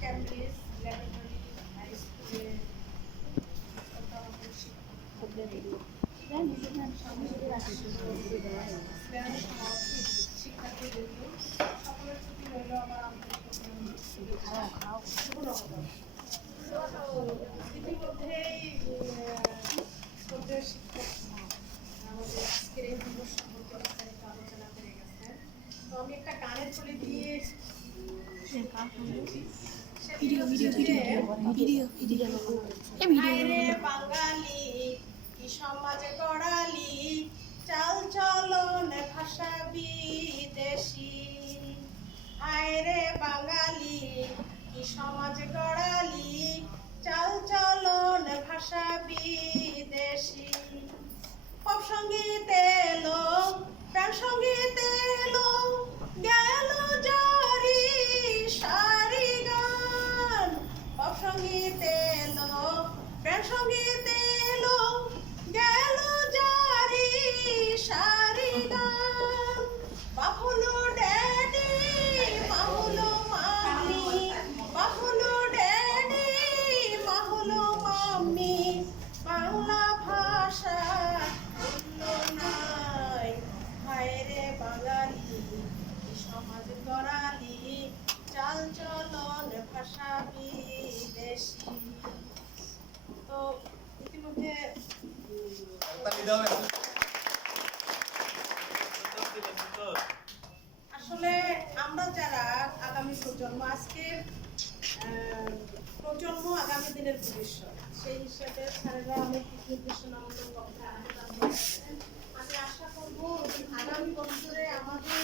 Cambridge laboratory high স্কুলে শিক্ষার্থীবৃন্দ সকলের প্রতি রইল আমার আন্তরিক ইতিমধ্যেই শ্রদ্ধেয় শিক্ষক আমাদের আজকের এই দিবস সম্পর্কে বিস্তারিত আলোচনা করে গেছেন। তো আমি একটা গানের করে দিয়ে বাঙালি কি সমাজ গড়ালি চাল চলন ভাষা বিদেশি। হায়রে বাঙালি কি সমাজ গড়ালি চাল চলন ভাষা বিদেশি। পপ সঙ্গীত এলো প্রাণ সঙ্গীত এলো গেল জারি সারি গান। পপ সঙ্গীত এলো প্রাণ সঙ্গীত এলো গেল জারি সারি গান। বাহুলো ড্যাডি মাহুলো মামি বাহুলো ড্যাডি মাহুলো মামি বাংলা ভাষা নাই। হায়রে বাঙালি সমাজ গড়ালি চাল চলন ভাষা বিদেশি। তো ইতিমধ্যে আসলে আমরা যারা আগামী প্রজন্ম আজকের প্রজন্ম আগামী দিনের ভবিষ্যৎ, সেই হিসাবে স্যারেরা অনেক নির্দেশনামূলক কথা আমি আশা করব আগামী বছরে আমাদের